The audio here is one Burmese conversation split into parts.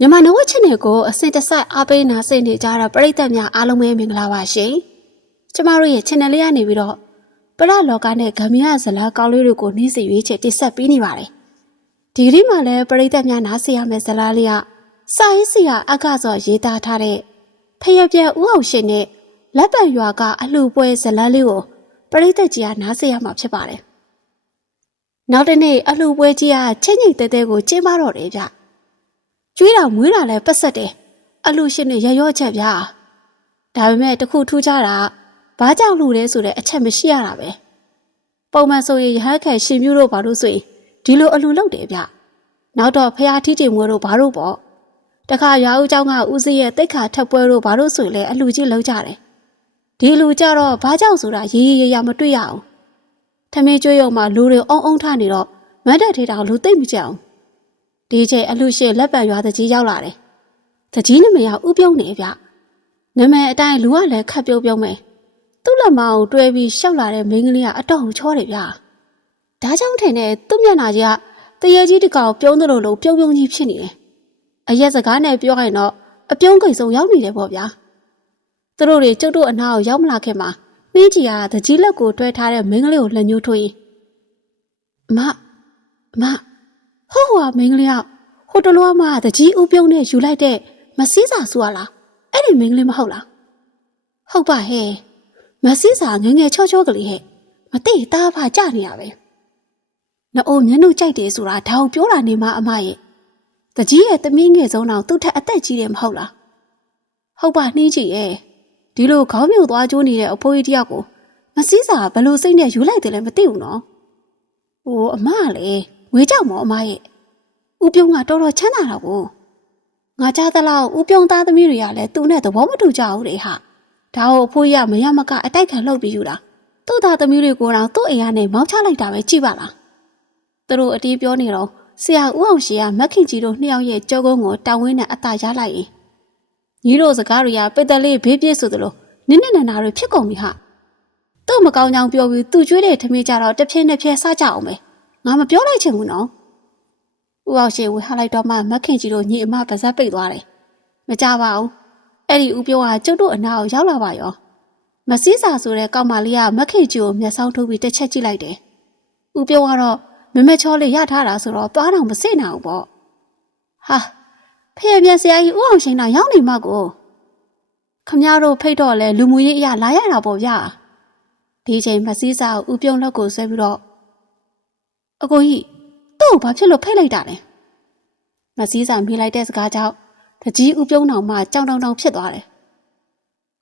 မြန်မာနဝချင်နယ်ကိုအစဉ်တစိုက်အားပေးနာဆင်နေကြတဲ့ပရိသတ်များအားလုံးပဲမင်္ဂလာပါရှင်။ကျမတို့ရဲ့ channel လေးကနေပြီးတော့ပရလောကနဲ့ဂမ်မီယာဇလာကောင်းလေးတွေကိုနှီးစီရွေးချက်တိဆက်ပေးနေပါတယ်။ဒီကနေ့မှလည်းပရိသတ်များနားဆင်ရမယ့်ဇလာလေးကစာရေးစီကအကစောရေးသားထားတဲ့ဖယက်ပြက်ဥအောင်ရှင်နဲ့လက်ပံရွာကအလှပွဲဇလန်းလေးကိုပရိသတ်ကြီးကနားဆင်ရမှာဖြစ်ပါတယ်။နောက်တစ်နေ့အလှပွဲကြီးကချင်းချင်းတဲတဲကိုကျင်းပတော့တယ်ဗျ။ ကျွေးတာမွေးတာလည်းပတ်ဆက်တယ်အလူရှင်တွေရရော့ချက်ဗျာဒါပေမဲ့တခုထူးခြားတာဘာကြောင့်လူလဲဆိုတဲ့အချက်မရှိရတာပဲပုံမှန်ဆိုရင်ရဟန်းခံရှင်ပြူတို့ဘာလို့ဆိုရင်ဒီလိုအလူလုပ်တယ်ဗျနောက်တော့ဖះထီးတင်မွေးတို့ဘာလို့ပေါ့တခါရွာဦးเจ้าကဦးစည်းရဲ့တိတ်ခါထက်ပွဲတို့ဘာလို့ဆိုရင်လဲအလူကြီးလုံးကြတယ်ဒီလူကြတော့ဘာကြောင့်ဆိုတာရေးရေးရရမတွေ့ရအောင်ထမင်းကျွေးရုံမှာလူတွေအုံအုံထနေတော့မတ်တက်ထေတောင်လူသိမ့်မကြအောင် ဒီချိန်အလူရှိလက်ပံရွာတကြီးရောက်လာတယ်။တကြီးနမရဥပြုံးနေဗျ။နမည်အတိုင်းလူကလည်းခတ်ပြုံးပြုံးမယ်။သူ့လက်မအောင်တွဲပြီးရှောက်လာတဲ့မိန်းကလေးကအတော့ချောတယ်ဗျ။ဒါကြောင့်ထင်တဲ့သူ့မျက်နှာကြီးကတရေကြီးတကောင်ပြုံးသလိုလိုပြုံးပြုံးကြီးဖြစ်နေတယ်။အရက်စကားနဲ့ပြောရင်တော့အပြုံးကိတ်ဆုံးရောက်နေတယ်ပေါ့ဗျာ။သူတို့တွေကျုပ်တို့အနာကိုရောက်မလာခင်မှာနှင်းကြီးကတကြီးလက်ကိုတွဲထားတဲ့မိန်းကလေးကိုလက်ညှိုးထိုးရင်အမအမ ဟိုးဟွာမင်းကလေးကဟိုတလောမှတကြီးဥပြုံးနဲ့ယူလိုက်တဲ့မစည်းစာဆူရလားအဲ့ဒီမင်းကလေးမဟုတ်လားဟုတ်ပါဟဲ့မစည်းစာငယ်ငယ်ချောချောကလေးဟဲ့မသိတားဖာကြနေရပဲနော်အိုမျက်နှုတ်ကြိုက်တယ်ဆိုတာဒါကိုပြောတာနေမှအမရဲ့တကြီးရဲ့တမင်းငယ်ဆုံးတော့သူ့ထက်အသက်ကြီးတယ်မဟုတ်လားဟုတ်ပါနှင်းကြည့်ရဲ့ဒီလိုခေါင်းမြုပ်သွားကျိုးနေတဲ့အဖိုးကြီးတယောက်ကိုမစည်းစာဘယ်လိုစိတ်နဲ့ယူလိုက်တယ်လဲမသိဘူးနော်။ဟိုအမကလေ ငွေကြောက်မောအမရဲ့။ဦးပြုံးကတော်တော်ချမ်းသာတာကို။ငါကြားသလောက်ဦးပြုံးသားသမီးတွေကလည်းသူ့နဲ့သဘောမတူကြဘူးလေဟာ။ဒါကိုအဖိုးရမရမကအတိုက်ခံလှုပ်ပြီးယူတာ။သူ့သားသမီးတွေကိုတော့သူ့အိမ်ကနေမောင်းချလိုက်တာပဲကြည့်ပါလား။သူတို့အတီးပြောနေတော့ဆရာဦးအောင်ရှင်ကမက်ခင်ကြီးတို့နှစ်ယောက်ရဲ့ကြောကုန်းကိုတာဝင်းနဲ့အသာရလိုက်ရင်ညီတို့စကားတွေကပိတ်တယ်လေးဘေးပြည့်ဆိုသလိုနင်းနေနနာတွေဖြစ်ကုန်ပြီဟာ။သူ့မကောင်းကြောင်ပြောပြီးသူ့ကျွေးတဲ့ထမင်းကြတော့တစ်ဖြည်းနှစ်ဖြည်းစားကြအောင်ပဲ။ ငါမပြောလိုက်ချင်ဘူးနော်။ဦးအောင်ရှင်ဝေဟာလိုက်တော့မှမက်ခင်ကြီးတို့ညီအမပါဇက်ပိတ်သွားတယ်။မကြပါဘူး။အဲ့ဒီဦးပြောကကျုပ်တို့အနာကိုရောက်လာပါရော။မစည်းစာဆိုတဲ့ကောင်မလေးကမက်ခင်ကြီးကိုမျက်စောင်းထိုးပြီးတစ်ချက်ကြည့်လိုက်တယ်။ဦးပြောကတော့မမချောလေးရထားတာဆိုတော့သွားတော့မစိနိုင်ဘူးပေါ့။ဟာဖျက်ပြန်ဆရာကြီးဦးအောင်ရှင်တော့ရောက်နေမှကိုခမရတို့ဖိတ်တော့လဲလူမှုရေးအရာလာရတာပေါ့ဗျာ။ဒီချိန်မစည်းစာကိုဦးပြုံးလက်ကိုဆွဲပြီးတော့ အကိုကြီးသူ့ကိုဘာဖြစ်လို့ဖိတ်လိုက်တာလဲမစည်းစာမေးလိုက်တဲ့စကားကြောင့်တကြီးဥပြုံးတော်မှကြောင်တောင်တောင်ဖြစ်သွားတယ်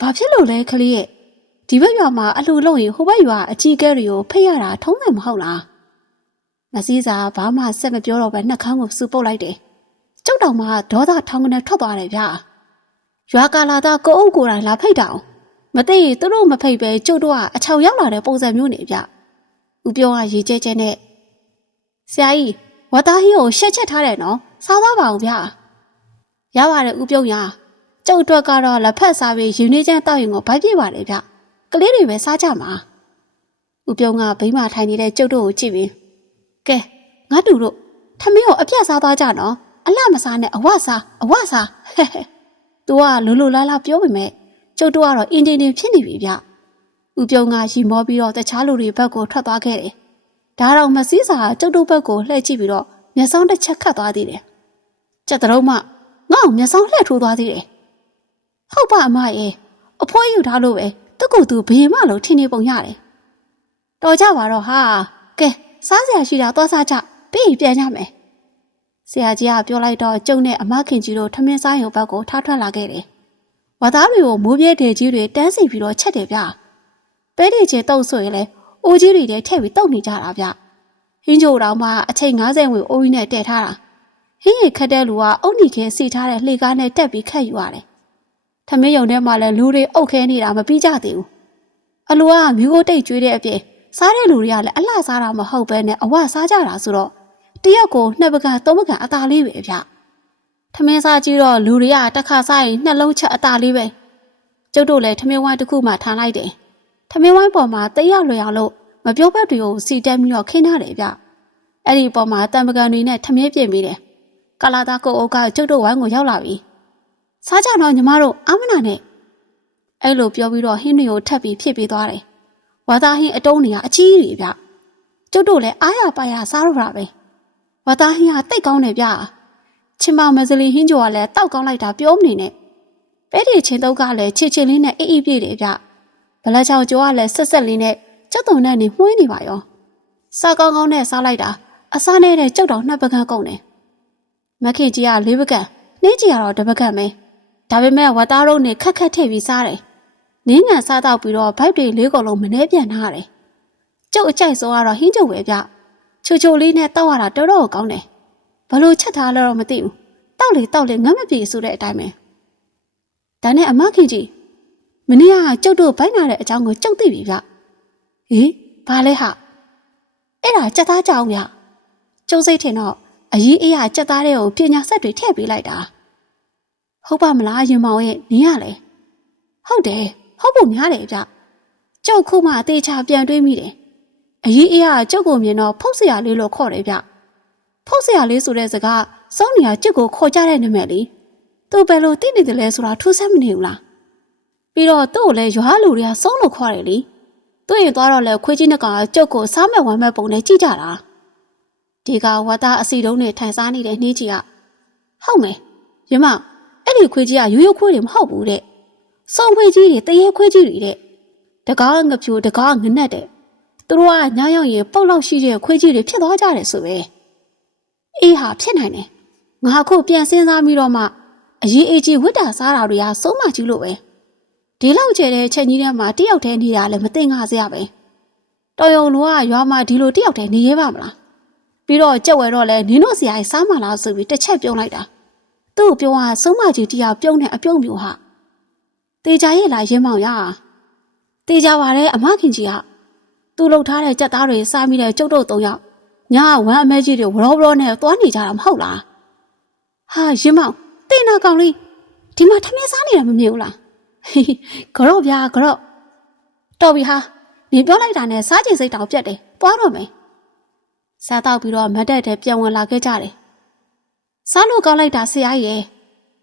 ဘာဖြစ်လို့လဲခလေးရဲ့ဒီဘက်ရွာမှာအလှလုံးရင်ဟိုဘက်ရွာအကြီးကဲတွေကိုဖိတ်ရတာထုံးတယ်မဟုတ်လားမစည်းစာဘာမှဆက်မပြောတော့ပဲနှက်ခမ်းကိုစူပုတ်လိုက်တယ်ကျုပ်တော်မှဒေါသထောင်ကနေထွက်သွားတယ်ဗျာရွာကာလာသားကိုအုပ်ကိုယ်တိုင်လာဖိတ်တာအောင်မသိရင်သူတို့မဖိတ်ပဲကျုပ်တို့ကအချောင်ရောက်လာတဲ့ပုံစံမျိုးနေဗျဥပြောကရေကျဲကျဲနဲ့ ဆရာကြီးဝတ်သားဟီကိုရှက်ချက်ထားတယ်နော်စားသားပါအောင်ဗျာရပါတယ်ဦးပြုံးရကျုပ်အတွက်ကတော့လက်ဖက်စားပြီးယူနေချမ်းတောက်ရင်ကိုဗိုက်ပြစ်ပါတယ်ဗျကလေးတွေပဲစားကြမှာဦးပြုံးကဘိမထိုင်နေတဲ့ကျုပ်တို့ကိုကြည့်ပြီးကဲငါတူတို့ထမင်းကိုအပြတ်စားသွားကြနော်အလှမစားနဲ့အဝစားအဝစားဟဲ့ဟဲ့ तू ကလိုလိုလားလားပြောပေမဲ့ကျုပ်တို့ကတော့အင်ဂျင်တင်ဖြစ်နေပြီဗျဦးပြုံးကရီမောပြီးတော့တခြားလူတွေဘက်ကိုထွက်သွားခဲ့တယ် ဒါတော့မစည်းစာကျုပ်တို့ဘက်ကိုလှည့်ကြည့်ပြီးတော့မျက်စောင်းတစ်ချက်ခတ်သွားသေးတယ်။ကြက်တရုံးမငါ့ကိုမျက်စောင်းလှည့်ထိုးသွားသေးတယ်။ဟုတ်ပါအမရဲ့အဖိုးယူထားလို့ပဲသူ့ကိုယ်သူဘေးမလို့ထင်နေပုံရတယ်။တော်ကြပါတော့ဟာကဲစားစရာရှိတာသွားစားကြပြီးရင်ပြန်ကြမယ်။ဆရာကြီးကပြောလိုက်တော့ကျုံနဲ့အမခင်ကြီးတို့ထမင်းစားရုံဘက်ကိုထားထွက်လာခဲ့တယ်။ဝါသားတွေကိုမိုးပြဲတဲ့ကြီးတွေတန်းစီပြီးတော့ချက်တယ်ဗျ။ပဲတွေချေတုပ်ဆိုရင်လေ အိုးကြီးတွေထဲထည့်ပြီးတုပ်နေကြတာဗျ။ဟင်းချိုတောင်မှအချိန်90ဝေအိုးကြီးနဲ့တည့်ထားတာ။ဟင်းရီခတ်တဲ့လူကအုတ်နီခဲစီထားတဲ့လှေကားနဲ့တက်ပြီးခတ်ယူရတယ်။ထမင်းယုံထဲမှာလည်းလူတွေအုပ်ခဲနေတာမပြီးကြသေးဘူး။အလူကမျိုးကိုတိတ်ကျွေးတဲ့အပြင်စားတဲ့လူတွေကလည်းအလှစားတာမဟုတ်ပဲနဲ့အဝစားကြတာဆိုတော့တရက်ကိုနှစ်ပကံသုံးပကံအသာလေးပဲဗျ။ထမင်းစားကြည့်တော့လူတွေကတစ်ခါစားရင်နှလုံးချက်အသာလေးပဲ။ကျုပ်တို့လည်းထမင်းဝိုင်းတစ်ခုမှထားလိုက်တယ်။ ထမင်းဝိုင်းပေါ်မှာတရက်လွယ်အောင်လို့မပြောဘက်တွေကိုစီတက်ပြီးတော့ခင်းထားတယ်ဗျ။အဲ့ဒီပေါ်မှာတံပကံတွေနဲ့ထမင်းပြင်ပြီးတယ်။ကလာသားကိုအိုကကျုပ်တို့ဝိုင်းကိုရောက်လာပြီစားကြတော့ညီမတို့အာမနာနဲ့အဲ့လိုပြောပြီးတော့ဟင်းတွေကိုထပ်ပြီးဖြစ်ပြီးသွားတယ်ဝါသားဟင်းအတုံးတွေကအချီးကြီးဗျကျုပ်တို့လည်းအားရပါရစားတော့တာပဲဝါသားဟင်းကတိတ်ကောင်းတယ်ဗျချင်မမစလီဟင်းကျော်ကလည်းတောက်ကောင်းလိုက်တာပြောမနေနဲ့ပဲဒီချင်းတုပ်ကလည်းချစ်ချစ်လေးနဲ့အေးအေးပြည့်တယ်ဗျ ဘလက်ချောင်ကျော်ကလည်းဆက်ဆက်လေးနဲ့ကျုပ်တုံနဲ့နေမှုန်းနေပါရောစားကောင်းကောင်းနဲ့စားလိုက်တာအစားနဲ့တဲ့ကျုပ်တော်နှစ်ပကန်းကုန်တယ်မခင်ကြီးကလေးပကန်းနှင်းကြီးကတော့တစ်ပကန်းပဲဒါပေမဲ့ဝတ်သားတို့နဲ့ခက်ခက်ထည့်ပြီးစားတယ်နင်းငံစားတော့ပြီးတော့ဗိုက်တွေလေးကုန်လုံးမနှဲပြန်ထားတယ်ကျုပ်အကြိုက်ဆုံးကတော့ဟင်းကျုပ်ပဲဗျချိုချိုလေးနဲ့တောက်ရတာတော်တော်ကောင်းတယ်ဘလို့ချက်ထားလဲတော့မသိဘူးတောက်လေတောက်လေငတ်မပြေဆိုတဲ့အတိုင်းပဲဒါနဲ့အမခင်ကြီး မနေ့ကကျုပ်တို့ဘိုက်နာတဲ့အကြောင်းကိုကျုပ်သိပြီဗျဟေးဘာလဲဟာအဲ့ဒါကြက်သားကြောင်ဗျကျုပ်စိတ်ထင်တော့အရေးအရာကြက်သားတဲ့ကိုပညာဆက်တွေထည့်ပေးလိုက်တာဟုတ်ပါမလားရင်မောင်ရဲ့နင်းရလေဟုတ်တယ်ဟုတ်ပုံများတယ်ဗျကျုပ်ခုမှအသေးချာပြန်တွေးမိတယ်အရေးအရာကျုပ်ကိုမြင်တော့ဖုတ်စရာလေးလို့ခေါ်တယ်ဗျဖုတ်စရာလေးဆိုတဲ့စကားစောင်းနေရကျုပ်ကိုခေါ်ကြတဲ့နာမည်လေးသူဘယ်လိုသိနေတယ်လဲဆိုတာထူးဆန်းမနေဘူးလား ပြီးတော့သူ့ကိုလည်းရွာလူတွေကစောင်းလို့ခေါ်တယ်လေသူ့ရင်သွားတော့လဲခွေးကြီးနှစ်ကောင်ကကျုပ်ကိုစားမဲ့ဝမ်းမဲ့ပုံနဲ့ကြည့်ကြတာဒီကဝတ်သားအစီတုံးနဲ့ထိုင်စားနေတဲ့နှင်းကြီးကဟုတ်မယ်ရမအဲ့ဒီခွေးကြီးကရိုးရိုးခွေးတွေမဟုတ်ဘူးတဲ့စုံခွေးကြီးတွေတရေခွေးကြီးတွေတဲ့တကားငပြိုတကားငနက်တဲ့သူတို့ကညရောက်ရင်ပုတ်လောက်ရှိတဲ့ခွေးကြီးတွေဖြစ်သွားကြတယ်ဆိုပဲအေးဟာဖြစ်နိုင်တယ်ငါခုပြန်စဉ်းစားပြီးတော့မှအရေးအကြီးဝတ်တာစားတာတွေကစိုးမကြီးလို့ပဲ ဒီလောက်ကျဲတဲ့ချက်ကြီးထဲမှာတယောက်တည်းနေတာလည်းမသိငါစရာပဲတော်ယုံလူကရွာမှာဒီလိုတယောက်တည်းနေရပါမလားပြီးတော့ကြက်ဝဲတော့လဲနင်းတို့စရာကြီးစားမလားဆိုပြီးတစ်ချက်ပြုံးလိုက်တာသူ့ကိုပြောတာစိုးမကြီးတယောက်ပြုံးတဲ့အပြုံးမျိုးဟာတေချာရဲ့လားရင်မောင်ရတေချာပါတဲ့အမခင်ကြီးကသူ့လှုပ်ထားတဲ့ကြက်သားတွေစားမိတဲ့ကျုပ်တို့သုံးယောက်ညာဝမ်းအမဲကြီးတွေဝရောဝရောနဲ့သွားနေကြတာမဟုတ်လားဟာရင်မောင်တင်းနာကောင်လေးဒီမှာထမင်းစားနေတာမမြင်ဘူးလား ဟေးကြော့ဗျာကြော့တော်ပြီဟာနေပြောလိုက်တာနဲ့စားကျင်စိတ်တောင်ပြတ်တယ်သွားတော့မယ်စားတော့ပြီးတော့မတ်တက်တဲ့ပြန်ဝင်လာခဲ့ကြတယ်စားလို့ကောင်းလိုက်တာဆရာကြီးရဲ့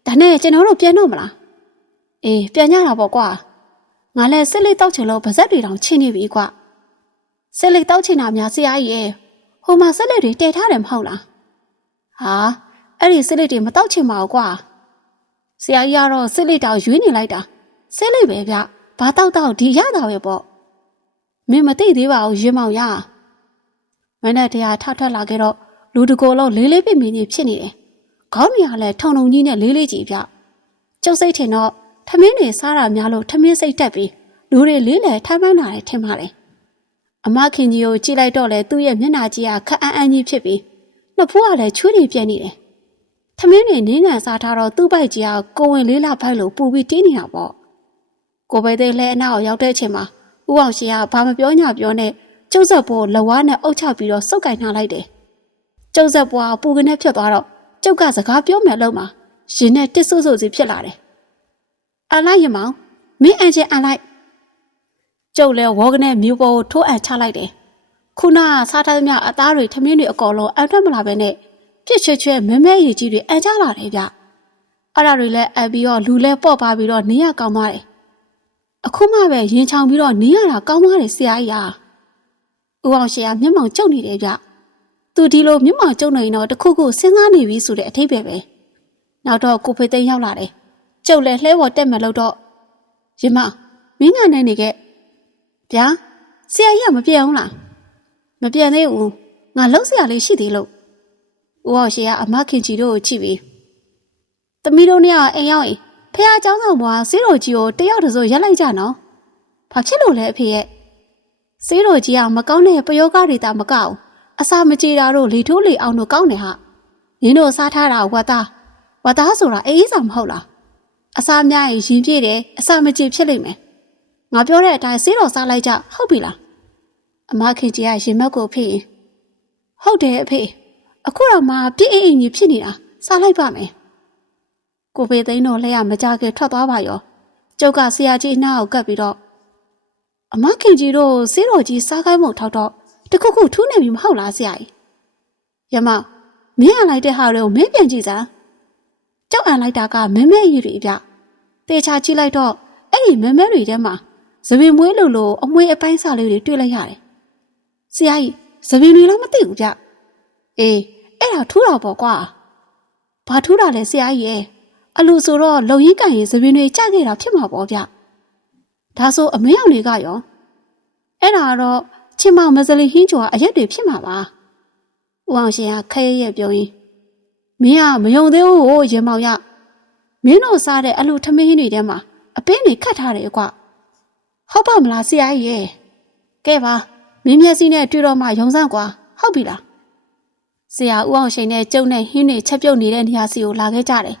ဒါနဲ့ကျွန်တော်တို့ပြန်တော့မလားအေးပြန်ကြတာပေါ့ကွာငါလည်းစစ်လေးတောက်ချင်လို့ဗဇက်တွေတောင်ချင်းနေပြီကွာစစ်လေးတောက်ချင်တာများဆရာကြီးရဲ့ဟိုမှာစစ်လေးတွေတည်ထားတယ်မဟုတ်လားဟာအဲ့ဒီစစ်လေးတွေမတောက်ချင်ပါဘူးကွာဆရာကြီးကတော့စစ်လေးတောင်ရွေးနေလိုက်တာ စစ်လေးပဲဗျဘာတောက်တောက်ဒီရတာပဲပေါ့မင်းမသိသေးပါဘူးရင်မောင်ရမနဲ့တရားထထွက်လာခဲ့တော့လူတကိုယ်လုံးလေးလေးပြင်းပြင်းကြီးဖြစ်နေတယ်ခေါင်းမြာလည်းထုံထုံကြီးနဲ့လေးလေးကြီးဗျကျုပ်စိတ်ထင်တော့ထမင်းတွေစားတာများလို့ထမင်းစိတ်တက်ပြီးလူတွေလေးလေထိုင်းမှန်းလာတယ်ထင်ပါတယ်အမခင်ကြီးကိုကြည့်လိုက်တော့လေသူ့ရဲ့မျက်နှာကြီးကခက်အန်းအန်းကြီးဖြစ်ပြီးနှစ်ဖူးကလည်းချွေးတွေပြက်နေတယ်ထမင်းတွေနင်းငံစားထားတော့သူ့ပိုက်ကြီးကကိုဝင်လေးလာဖိုက်လို့ပူပြီးတင်းနေတာပေါ့ ကိုပဲသေးလဲအနောက်ရောက်တဲ့အချိန်မှာဦးအောင်ရှင်ကဘာမပြောညာပြောနဲ့ကျုပ်ဆက်ပေါ်လဝါးနဲ့အုပ်ချပြီးတော့စုပ်ကင်ထားလိုက်တယ်ကျုပ်ဆက်ပေါ်ကပူကနေဖြစ်သွားတော့ကျုပ်ကစကားပြောမယ်လို့မှရင်နဲ့တစ်ဆူဆူစီဖြစ်လာတယ်အလိုက်ရမောင်မင်းအန်ချင်အလိုက်ကျုပ်လဲဝေါကနေမြို့ပေါ်ကိုထိုးအန်ချလိုက်တယ်ခုနကစားထားသမျှအသားတွေထမင်းတွေအကုန်လုံးအန်ထွက်မလာပဲနဲ့ပြစ်ချွဲချွဲမဲမဲရည်ကြီးတွေအန်ကြလာတယ်ဗျအဲ့ဒါတွေလည်းအပ်ပြီးတော့လူလဲပေါ့ပါပြီးတော့နေရကောင်းသွားတယ် အခုမှပဲရင်ချောင်ပြီးတော့နေရတာကောင်းသွားတယ်ဆရာကြီးဟာဦးအောင်ရှင်ကမျက်မှောင်ကျုပ်နေတယ်ဗျသူဒီလိုမျက်မှောင်ကျုပ်နေရင်တော့တခုခုစဉ်းစားနေပြီဆိုတဲ့အထိပ္ပယ်ပဲနောက်တော့ကိုဖေသိန်းရောက်လာတယ်ကျုပ်လည်းလှဲပေါ်တက်မယ်လို့တော့ရင်မမင်းကနေနေခဲ့ဗျာဆရာကြီးကမပြေအောင်လားမပြန်သေးဘူးငါလှုပ်ဆရာလေးရှိသေးလို့ဦးအောင်ရှင်ကအမခင်ကြီးတို့ကိုကြည့်ပြီးသမီးတို့နှစ်ယောက်အိမ်ရောက်ရင် ဖះเจ้าဆောင်ဘွားစေးတော်ကြီးကိုတယောက်တစိုးရက်လိုက်ကြနော်ဘာဖြစ်လို့လဲအဖေရဲ့စေးတော်ကြီးကမကောင်းတဲ့ပယောဂတွေတာမကောက်အစာမကြေတာတို့လေထိုးလေအောင်တို့ကောင်းတယ်ဟာနင်းတို့စားထားတာဝတ်သားဝတ်သားဆိုတာအေးအေးစာမဟုတ်လားအစာများရင်ရင်ပြည့်တယ်အစာမကြေဖြစ်လိမ့်မယ်ငါပြောတဲ့အတိုင်းစေးတော်စားလိုက်ကြဟုတ်ပြီလားအမခင်ကြီးကရင်မက်ကိုဖိရင်ဟုတ်တယ်အဖေအခုတော့မှပြည့်အိမ်ကြီးဖြစ်နေတာစားလိုက်ပါမယ် ကိုဖေသိန်းတို့လက်ရမကြခင်ထွက်သွားပါရောကျုပ်ကဆရာကြီးနှားကိုကပ်ပြီးတော့အမခင်ကြီးတို့စေးတော်ကြီးစားခိုင်းမှုထောက်တော့တခုခုထူးနေပြီမဟုတ်လားဆရာကြီးယမမင်းအလိုက်တဲ့ဟာတွေကိုမင်းပြန်ကြည့်စမ်းကြောက်အံလိုက်တာကမဲမဲရည်တွေဗျတေချာကြည့်လိုက်တော့အဲ့ဒီမဲမဲတွေထဲမှာသပင်မွေးလို့လို့အမွေအပိုင်းစားလေးတွေတွေ့လိုက်ရတယ်ဆရာကြီးသပင်တွေတော့မသိဘူးဗျအေးအဲ့ဒါထူးတာပေါ့ကွာဘာထူးတာလဲဆရာကြီးရဲ့ အလူဆိုတော့လုံရင်းကန်ရင်သပင်တွေကြခဲ့တာဖြစ်မှာပေါ့ဗျဒါဆိုအမင်းအောင်တွေကရောအဲ့ဒါကတော့ချင်းမောင်မစလီဟင်းကျော်ကအရက်တွေဖြစ်မှာပါဦးအောင်ရှင်ကခက်ရရဲ့ပြောရင်းမင်းကမယုံသေးဘူးဟိုရင်မောင်ရမင်းတို့စားတဲ့အလူထမင်းဟင်းတွေထဲမှာအပင်းတွေခတ်ထားတယ်ကွဟုတ်ပါမလားဆရာကြီးရဲ့ကဲပါမင်းမျက်စိနဲ့တွေ့တော့မှယုံစမ်းကွာဟုတ်ပြီလားဆရာဦးအောင်ရှင်နဲ့ကျုံနဲ့ဟင်းတွေချက်ပြုတ်နေတဲ့နေရာစီကိုလာခဲ့ကြတယ်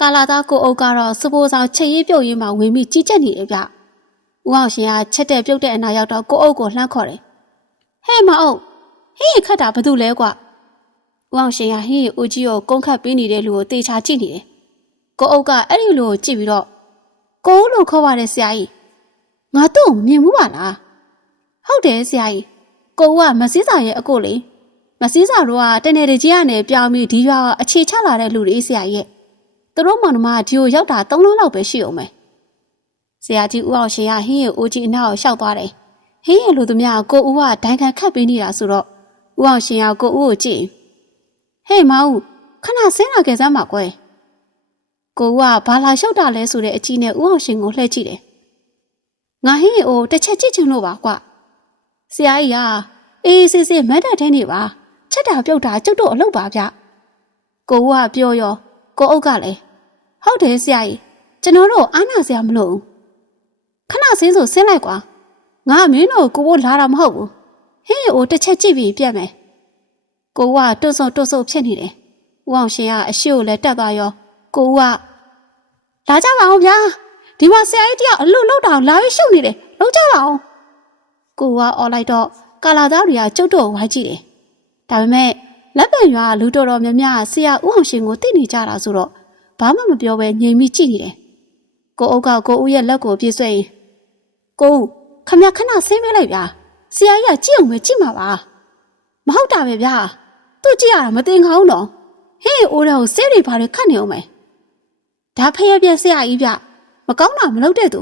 ကာလာသားကိုအုပ်ကတော့စပိုးဆောင်ချက်ရေးပြုတ်ရေးမှဝင်ပြီးကြီးကျက်နေတယ်ဗျဦးအောင်ရှင်ကချက်တဲ့ပြုတ်တဲ့အနာရောက်တော့ကိုအုပ်ကိုလှမ်းခေါ်တယ်ဟဲ့မအုပ်ဟင်းရခတ်တာဘာလို့လဲကွဦးအောင်ရှင်ကဟင်းရဦးကြီးကိုကုန်းခတ်ပေးနေတဲ့လူကိုတေချာကြည့်နေတယ်ကိုအုပ်ကအဲ့ဒီလူကိုကြည့်ပြီးတော့ကိုဦးလို့ခေါ်ပါတယ်ဆရာကြီးငါတို့မြင်မှုပါလားဟုတ်တယ်ဆရာကြီးကိုဦးကမစည်းစာရဲ့အကိုလေမစည်းစာတို့ကတနေတကြီးကနေပြောင်းပြီးဒီရွာအခြေချလာတဲ့လူတွေဆရာကြီးရဲ့ သူတို့မောင်နှမကဒီကိုရောက်တာ၃လုံးလောက်ပဲရှိအောင်မယ်ဆရာကြီးဦးအောင်ရှင်ကဟင်းရဦးကြီးအနောက်ကိုရှောက်သွားတယ်ဟင်းရလူသူများကိုဦးကဒိုင်ခံခတ်ပေးနေတာဆိုတော့ဦးအောင်ရှင်ကကိုဦးကိုကြည့်ဟေးမောင်ခဏဆင်းလာခဲ့စမ်းပါကွယ်ကိုဦးကဘာလာလျှောက်တာလဲဆိုတဲ့အကြီးနဲ့ဦးအောင်ရှင်ကိုလှည့်ကြည့်တယ်ငါဟင်းရအိုတစ်ချက်ကြည့်ချင်လို့ပါကွဆရာကြီးကအေးစစ်စစ်မတ်တက်ထဲနေပါချက်တာပြုတ်တာကျုပ်တို့အလုပ်ပါဗျကိုဦးကပြောရော ကိုအုပ်ကလည်းဟုတ်တယ်ဆရာကြီးကျွန်တော်တို့အားနာစရာမလိုဘူးခဏဆင်းဆိုဆင်းလိုက်ကွာငါမင်းတို့ကိုကိုလာတာမဟုတ်ဘူးဟင်းရိုးတစ်ချက်ကြည့်ပြီးပြတ်မယ်ကိုကတွတ်ဆုပ်တွတ်ဆုပ်ဖြစ်နေတယ်ဦးအောင်ရှင်ကအရှိကိုလည်းတက်သွားရောကိုကလာကြပါအောင်ဗျာဒီမှာဆရာကြီးတယောက်အလွတ်လောက်တောင်လာပြီးရှုပ်နေတယ်လောက်ကြပါအောင်ကိုကអော်လိုက်တော့ကာလာသားတွေကကျုပ်တို့ကိုဝိုင်းကြည့်တယ်ဒါပေမဲ့ လက်ပံရွာလူတော်တော်များများဆရာဦးအောင်ရှင်ကိုသိနေကြတာဆိုတော့ဘာမှမပြောဘဲငြိမ်ပြီးကြည့်နေတယ်ကိုအုပ်ကကိုဦးရဲ့လက်ကိုပြည့်ဆွဲရင်ကိုဦးခမရခဏဆင်းမလိုက်ဗျာဆရာကြီးကကြည့်အောင်ပဲကြည့်မှာပါမဟုတ်တာပဲဗျာသူ့ကြည့်ရတာမတင်ကောင်းတော့ဟေးအိုးတော်ဆေးတွေဘာတွေခတ်နေအောင်မယ်ဒါဖျက်ပြက်ဆရာကြီးဗျမကောင်းတာမလုပ်တဲ့သူ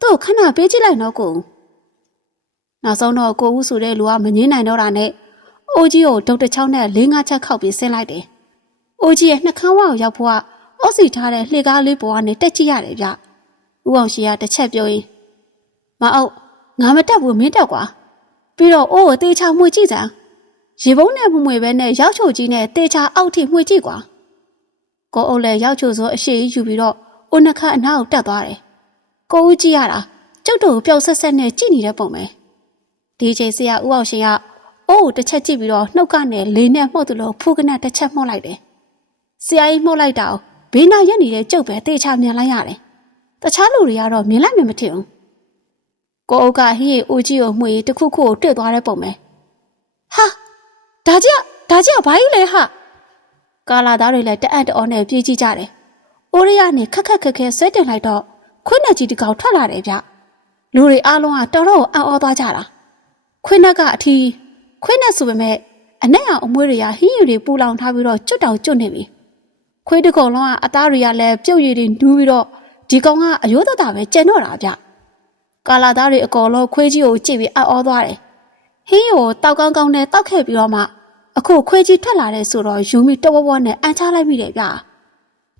သူ့ကိုခဏပေးကြည့်လိုက်တော့ကိုဦးနောက်ဆုံးတော့ကိုဦးဆိုတဲ့လူကမငင်းနိုင်တော့တာနဲ့ အိုးကြီးကိုဒုတ်တစ်ချောင်းနဲ့လေးငါးချက်ခောက်ပြီးဆင်းလိုက်တယ်အိုးကြီးရဲ့နှာခမ်းဝါကိုရောက်ဖို့ကအော့စီထားတဲ့လှေကားလေးပေါ်ကနေတက်ကြည့်ရတယ်ဗျဦးအောင်ရှိကတစ်ချက်ပြောရင်မအောင်ငါမတက်ဘူးမင်းတက်ကွာပြီးတော့အိုးကိုတေချာမှွေကြည့်စမ်းရေပုံးနဲ့မမွေပဲနဲ့ရောက်ချိုကြီးနဲ့တေချာအောက်ထိမှွေကြည့်ကွာကိုအုပ်လည်းရောက်ချိုဆိုအရှိယူပြီးတော့အိုနှခတ်အနားကိုတက်သွားတယ်ကိုဦးကြည့်ရတာကျုပ်တို့ကိုပျောက်ဆက်ဆက်နဲ့ကြည့်နေတဲ့ပုံပဲဒီချိန်ဆရာဦးအောင်ရှင်က အိုးကိုတစ်ချက်ကြည့်ပြီးတော့နှုတ်ကနေလေးနဲ့မှုတ်သလိုဖူးကနတစ်ချက်မှုတ်လိုက်တယ်ဆရာကြီးမှုတ်လိုက်တာဘေးနာရက်နေတဲ့ကျုပ်ပဲတေချာမြင်လိုက်ရတယ်တခြားလူတွေကတော့မြင်လိုက်မှမထင်ဘူးကိုအုပ်ကဟင်းရီအိုကြီးကိုမှွေတစ်ခုခုကိုတွေ့သွားတဲ့ပုံပဲဟာဒါကြဒါကြဘာကြီးလဲဟာကာလာသားတွေလည်းတအံ့တော်နဲ့ပြေးကြည့်ကြတယ်အိုးရရနဲ့ခက်ခက်ခက်ခဲဆွဲတင်လိုက်တော့ခွင်းနဲ့ကြီးတကောင်ထွက်လာတယ်ဗျလူတွေအားလုံးကတော်တော်အံ့ဩသွားကြတာခွင်းနဲ့ကအထီး ခွင်းနဲ့ဆိုပေမဲ့အနက်အောင်အမွှေးတွေကဟင်းရီတွေပူလောင်ထားပြီးတော့ကျွတ်တောင်ကျွတ်နေပြီခွေးတကောင်လုံးကအသားတွေကလည်းပြုတ်ရည်တွေနူးပြီးတော့ဒီကောင်ကအယိုးသက်တာပဲကျန်တော့တာဗျကာလာသားတွေအကောင်လုံးခွေးကြီးကိုကြည့်ပြီးအော်သွားတယ်ဟင်းကိုတောက်ကောင်းကောင်းနဲ့တောက်ခဲ့ပြီးတော့မှအခုခွေးကြီးထွက်လာတဲ့ဆိုတော့ယူမီတဝဝနဲ့အန်ချလိုက်မိတယ်ဗျ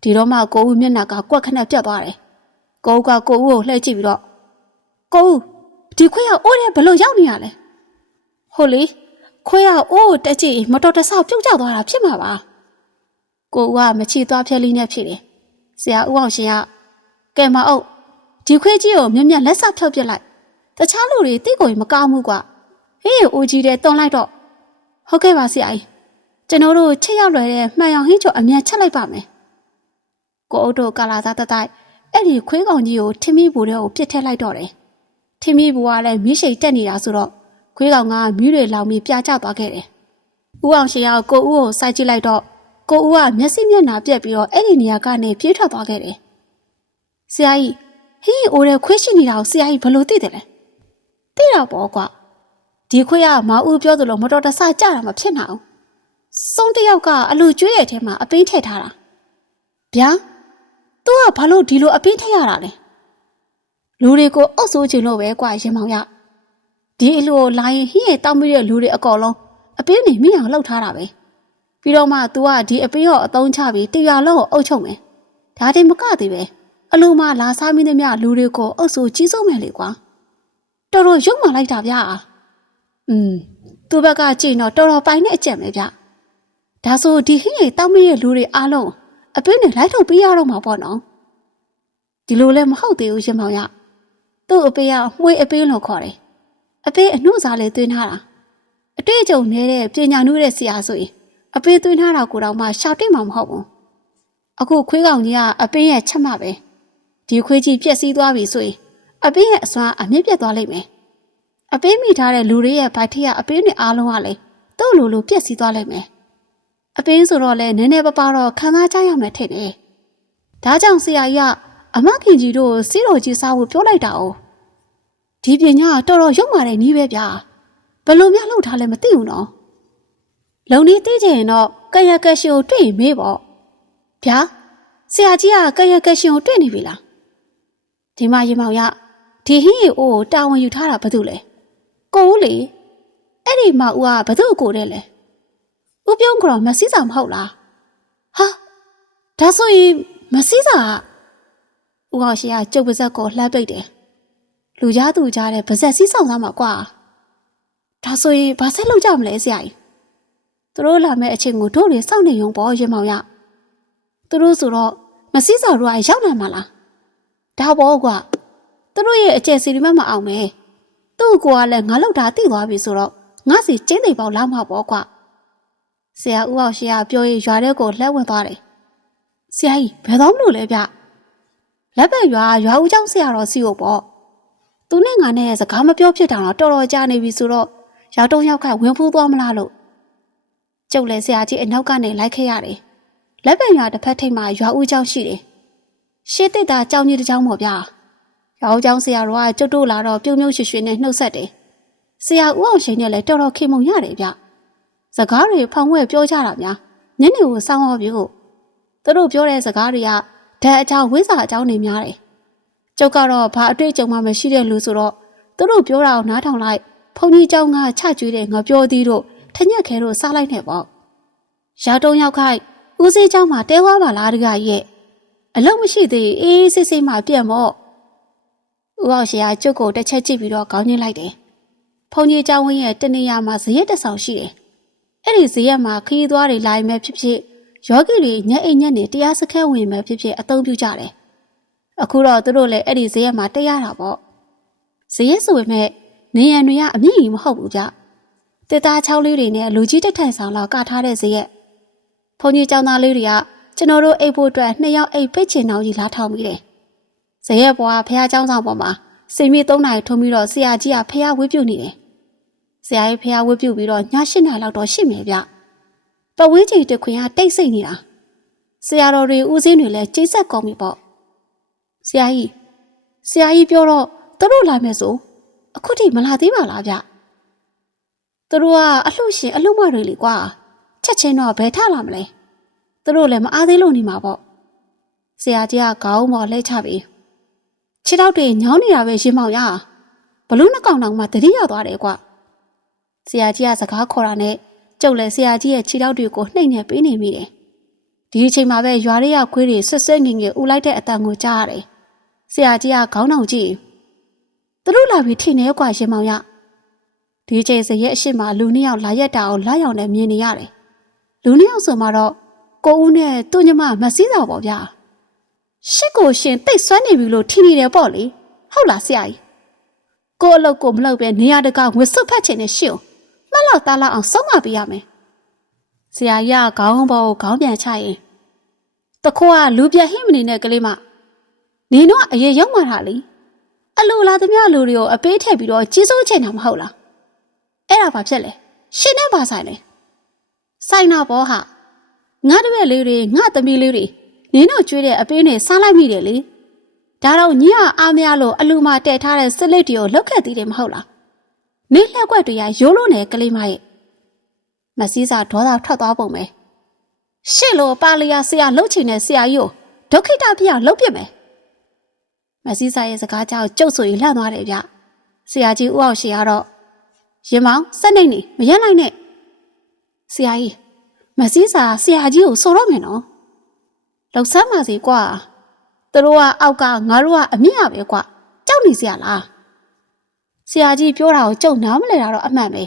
ဒီတော့မှကိုဦးမျက်နှာကကွက်ခနဲ့ပြတ်သွားတယ်ကိုဦးကကိုဦးကိုလှည့်ကြည့်ပြီးတော့ကိုဦးဒီခွေးကအိုးတဲ့ဘလို့ရောက်နေရလဲဟုတ်လေ ခွေးကအိုးတက်ကြည့်မတော်တဆပြုတ်ကျသွားတာဖြစ်မှာပါကိုဦးကမချီသွားဖြက်လေးနဲ့ဖြစ်တယ်ဆရာဦးအောင်ရှင်ကကဲမအုပ်ဒီခွေးကြီးကိုမြက်မြက်လက်ဆဖြုတ်ပစ်လိုက်တခြားလူတွေတိတ်ကိုမကောင်းဘူးကွာဟေးအိုကြီးတဲ့တုံလိုက်တော့ဟုတ်ကဲ့ပါဆရာကြီးကျွန်တော်တို့ချက်ရောက်လွယ်တဲ့မှန်အောင်ဟင်းချိုအမြန်ချက်လိုက်ပါမယ်ကိုအုပ်တို့ကာလာသားတတိုက်အဲ့ဒီခွေးကောင်ကြီးကိုထင်းမိဘူတဲ့ကိုပြစ်ထည့်လိုက်တော့တယ်ထင်းမိဘူကလည်းမြစ်ရှိတက်နေတာဆိုတော့ ခွေးကောင်ကမြူးတွေလောင်ပြီးပြာကျသွားခဲ့တယ်ဦးအောင်ရှင်ကကိုဦးကိုစိုက်ကြည့်လိုက်တော့ကိုဦးကမျက်စိမျက်နှာပြက်ပြီးတော့အဲ့ဒီနေရာကနေပြေးထွက်သွားခဲ့တယ်ဆရာကြီးဟင်းအိုးတဲ့ခွေးရှိနေတာကိုဆရာကြီးဘယ်လိုသိတယ်လဲသိတာပေါ့ကွာဒီခွေးကမအူပြောသလိုမတော်တဆကြတာမဖြစ်နိုင်အောင်စုံတစ်ယောက်ကအလူကျွေးရဲ့ထဲမှာအပင်းထည့်ထားတာဗျာသူကဘာလို့ဒီလိုအပင်းထည့်ရတာလဲလူတွေကိုအုပ်ဆိုးခြင်းလို့ပဲကွာရင်မောင်ရ ဒီအလူကိုလာရင်ဟင်းရဲ့တောက်မိတဲ့လူတွေအကောလုံးအပင်းနေမိအောင်လှုပ်ထားတာပဲပြီးတော့မှ तू ကဒီအပင်းရောအသုံးချပြီးတရွာလုံးကိုအုပ်ချုပ်မယ်ဒါတင်မကသေးပဲအလူမလာစားမိသမျှလူတွေကိုအုပ်ဆိုးကြီးစိုးမယ်လေကွာတော်တော်ရုံမှလိုက်တာဗျာอืมသူ့ဘက်ကကြည့်တော့တော်တော်ပိုင်တဲ့အကျက်ပဲဗျဒါဆိုဒီဟင်းရဲ့တောက်မိတဲ့လူတွေအားလုံးအပင်းနဲ့လိုက်ထုတ်ပေးရတော့မှာပေါ့နော်ဒီလိုလည်းမဟုတ်သေးဘူးရှင်မောင်ရသူ့အပေးကမှွေအပေးလို့ခေါ်တယ် အပေးအနှုတ်စားလေးသွင်းထားတာအတွေ့အကြုံနေတဲ့ပညာနုတဲ့ဆရာဆိုရင်အပေးသွင်းထားတာကိုတော့မှရှောက်တိတ်မှာမဟုတ်ဘူးအခုခွေးကောင်ကြီးကအပေးရဲ့ချက်မှပဲဒီခွေးကြီးပြက်စီးသွားပြီဆိုရင်အပေးရဲ့အစွမ်းအမြင့်ပြတ်သွားလိမ့်မယ်အပေးမိထားတဲ့လူတွေရဲ့ဗိုက်ထက်ကအပေးနဲ့အားလုံးကလည်းသူ့လိုလိုပြက်စီးသွားလိမ့်မယ်အပေးဆိုတော့လဲနည်းနည်းပါးပါတော့ခံစားကြရမယ်ထင်တယ်ဒါကြောင့်ဆရာကြီးကအမခင်ကြီးတို့စီးတော်ကြီးစားဖို့ပြောလိုက်တာ哦 ဒီပညာကတော်တော်ရုံမာတဲ့နီးပဲဗျာဘယ်လိုများလှုပ်ထားလဲမသိဘူးနော်လုံနေသိချင်ရင်တော့ကရကရှင်ကိုတွေ့ရင်မေးပေါ့ဗျာဆရာကြီးကကရကရှင်ကိုတွေ့နေပြီလားဒီမှာရေမောင်ရဒီဟင်းရီအိုးကိုတာဝန်ယူထားတာဘာလို့လဲကိုဦးလေအဲ့ဒီမဦးကဘာလို့ကိုတဲ့လဲဦးပြုံးကတော့မစည်းစာမဟုတ်လားဟာဒါဆိုရင်မစည်းစာကဦးအောင်ရှင်ကကျုပ်ပါဇက်ကိုလှမ်းပိတ်တယ် လူကြားသူကြားတဲ့ဗဇက်စီးဆောင်သားမှာကွာဒါဆိုရင်ဘာဆက်လုပ်ကြမလဲဆရာကြီးသူတို့လာမဲ့အချိန်ကိုတို့တွေစောင့်နေရုံပေါ့ရင်မောင်ရသူတို့ဆိုတော့မစည်းစော်တို့ကရောက်လာမှာလားဒါပေါ့ကွာသူတို့ရဲ့အကျယ်စီဒီမတ်မအောင်ပဲသူ့ကိုကလည်းငါလောက်တာတိသွားပြီဆိုတော့ငါစီကျင်းသိမ်ပေါက်လာမှာပေါ့ကွာဆရာဦးအောင်ရှေ့ကပြောရင်ရွာတဲ့ကိုလှက်ဝင်သွားတယ်ဆရာကြီးဘယ်တော့မလို့လဲဗျလက်ပတ်ရွာရွာဦးကျောင်းဆရာတော်စီကိုပေါ့ သူနဲ့ငါနဲ့စကားမပြောဖြစ်တာတော့တော်တော်ကြာနေပြီဆိုတော့ရောက်တော့ရောက်ခန့်ဝင်ဖူးသွားမလားလို့ကျုပ်လည်းဆရာကြီးအနောက်ကနေလိုက်ခဲ့ရတယ်လက်ပံရွာတစ်ဖက်ထိပ်မှာရွာဦးကျောင်းရှိတယ်ရှေးတစ်တာကျောင်းကြီးတစ်ကျောင်းပေါ့ဗျာရောင်းကျောင်းဆရာတော်ကကျုပ်တို့လာတော့ပြုံမြုပ်ရွှေရွှေနဲ့နှုတ်ဆက်တယ်ဆရာဦးအောင်ရှင်နဲ့လည်းတော်တော်ခင်မုံရတယ်ဗျစကားတွေဖောင်ဝဲပြောကြတာများညနေကိုစောင်းဟောပြီးကိုသူတို့ပြောတဲ့စကားတွေကဓာတ်အကြောင်းဝိဇာအကြောင်းတွေများတယ် ကျုပ်ကတော့ဘာအတွေ့အကြုံမှမရှိတဲ့လူဆိုတော့သူတို့ပြောတာကိုနားထောင်လိုက်ဖုန်ကြီးเจ้าကချကျွေးတဲ့ငါပြောသည်တို့ထညက်ခဲတို့စားလိုက်နေပေါ့ရာတုံးရောက်ခိုက်ဦးစေးเจ้าမှာတဲဝါပါလားတကရဲ့အလုံးမရှိသေးအေးစစ်စစ်မှပြက်မော့ဦးအောင်ရှင်ကကျုပ်ကိုတစ်ချက်ကြည့်ပြီးတော့ခေါင်းညှိလိုက်တယ်ဖုန်ကြီးเจ้าဝင်းရဲ့တနေရာမှာဇရက်တစ်ဆောင်ရှိတယ်အဲ့ဒီဇရက်မှာခရီးသွားတွေလာရင်ပဲဖြစ်ဖြစ်ယောဂီတွေညက်အိမ်ညက်နေတရားစခန်းဝင်မယ်ဖြစ်ဖြစ်အသုံးပြုကြတယ် အခုတော့သူတို့လည်းအဲ့ဒီဇရက်မှာတရားတာပေါ့ဇရက်ဆိုပေမဲ့နေရံတွေကအမြင့်ကြီးမဟုတ်ဘူးကြတစ်သားချောင်းလေးတွေနဲ့လူကြီးတက်ထန်ဆောင်လောက်ကထားတဲ့ဇရက်ဘုန်းကြီးကျောင်းသားလေးတွေကကျွန်တော်တို့အိတ်ဖို့အတွက်နှစ်ယောက်အိတ်ပိတ်ချင်အောင်ကြီးလာထောင်ပြီးတယ်ဇရက်ဘွားဖះเจ้าဆောင်ပေါ်မှာစိတ်မီ၃နိုင်ထုံးပြီးတော့ဆရာကြီးကဖះဝေးပြုတ်နေတယ်ဆရာကြီးဖះဝေးပြုတ်ပြီးတော့ည၈နာရီလောက်တော့ရှိမယ်ဗျပဝင်းကြီးတခွင်ကတိတ်ဆိတ်နေတာဆရာတော်တွေဦးစင်းတွေလည်းကျိတ်ဆက်ကောင်းပြီပေါ့ ဆရာကြီးဆရာကြီးပြောတော့သူတို့လာမယ်ဆိုအခုထိမလာသေးပါလားဗျသူတို့ကအလှရှင်အလှမတွေလေကွာချက်ချင်းတော့ဘယ်ထလာမလဲသူတို့လည်းမအားသေးလို့နေမှာပေါ့ဆရာကြီးကခေါင်းပေါ်လှည့်ချပြီးခြေထောက်တွေညောင်းနေတာပဲရင်မောင်ရဘလို့နှကောင်တောင်မှတတိရောက်သွားတယ်ကွာဆရာကြီးကစကားခေါ်တာနဲ့ကျုပ်လည်းဆရာကြီးရဲ့ခြေထောက်တွေကိုနှိမ့်နေပေးနေမိတယ်ဒီအချိန်မှာပဲရွာရဲရောက်ခွေးတွေဆွတ်ဆွဲငင်ငယ်ဦးလိုက်တဲ့အတန်ကိုကြားရတယ် ဆရာကြီးကခေါင်းတောင်ကြည့်သူတို့လာပြီးထင်နေကွာရင်မောင်ရဒီချိန်စရဲ့အရှိမလူနှစ်ယောက်လာရက်တာကိုလာရောက်နေမြင်နေရတယ်လူနှစ်ယောက်ဆိုမှတော့ကိုဦးနဲ့သူ့ညီမမစည်းစာပေါ့ဗျာရှစ်ကိုရှင်တိတ်ဆွမ်းနေပြီလို့ထင်နေတယ်ပေါ့လေဟုတ်လားဆရာကြီးကိုအလုပ်ကိုမလုပ်ပဲနေရာတကာငွေစွတ်ဖက်ချင်နေရှင့်မှတ်လောက်သားလောက်အောင်ဆုံးမပေးရမယ်ဆရာကြီးကခေါင်းပေါ်ကိုခေါင်းပြန်ချရင်တခိုးကလူပြဟင်းမနေတဲ့ကလေးမ နေတော့အရေးရောက်မှတာလေအလိုလားသမျှလူတွေကိုအပေးထည့်ပြီးတော့ကြီးစိုးချင်တာမဟုတ်လားအဲ့ဒါဘာဖြစ်လဲရှင်နဲ့ပါဆိုင်လဲဆိုင်နာဘောဟာငါတပည့်လေးတွေငါသမီးလေးတွေနင်းတို့ကျွေးတဲ့အပေးနဲ့စားလိုက်မိတယ်လေဒါတော့ညီကအားမရလို့အလူမတဲထားတဲ့စလစ်တွေကိုလောက်ခတ်သေးတယ်မဟုတ်လားနင်းလက်ွက်တွေကရိုးလို့နေကလေးမရဲ့မမစည်းစာဒေါသထွက်သွားပုံပဲရှစ်လိုပါလီယာဆရာလှုပ်ချင်တဲ့ဆရာကြီးကိုဒုက္ခိတပြလှုပ်ပြစ်မယ် မစည်းစာရဲ့စကားကြောင့်ကျုပ်ဆိုရင်လှန့်သွားတယ်ဗျဆရာကြီးဦးအောင်ရှင်ကတော့ရင်မောင်စက်နေနေမရက်လိုက်နဲ့ဆရာကြီးမစည်းစာဆရာကြီးကိုဆိုတော့မယ်နော်လှုပ်ဆမ်းပါစေကွာသူတို့ကအောက်ကငါတို့ကအမြင့်ရပဲကွာကြောက်နေစရာလားဆရာကြီးပြောတာကိုကြုံနားမလဲတာတော့အမှန်ပဲ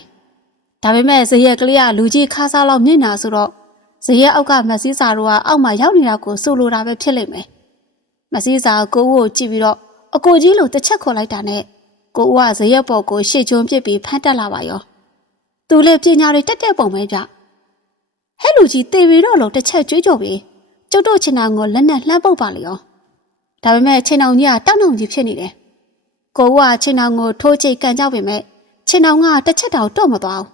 ဒါပေမဲ့ဇရက်ကလေးကလူကြီးခါးစားလောက်မြင့်တာဆိုတော့ဇရက်အောက်ကမစည်းစာတို့ကအောက်မှာရောက်နေတာကိုဆိုလိုတာပဲဖြစ်လိမ့်မယ် မစည်းစာကိုဦးကိုကြည့်ပြီးတော့အကိုကြီးလိုတစ်ချက်ခေါ်လိုက်တာနဲ့ကိုဦးကဇရက်ပေါ်ကိုရှေ့ချုံပြစ်ပြီးဖမ်းတက်လာပါရောသူလည်းပညာတွေတက်တဲ့ပုံပဲဗျဟဲ့လူကြီးတေပြီးတော့လို့တစ်ချက်ကြွေးကြော်ပြီးကျုပ်တို့ချင်တာကိုလက်နဲ့လှမ်းပုတ်ပါလေရောဒါပေမဲ့ချင်းအောင်ကြီးကတောက်တောင်ကြီးဖြစ်နေတယ်ကိုဦးကချင်းအောင်ကိုထိုးချိတ်ကန်ကြောက်ပေမဲ့ချင်းအောင်ကတစ်ချက်တောင်တော့မသွားဘူး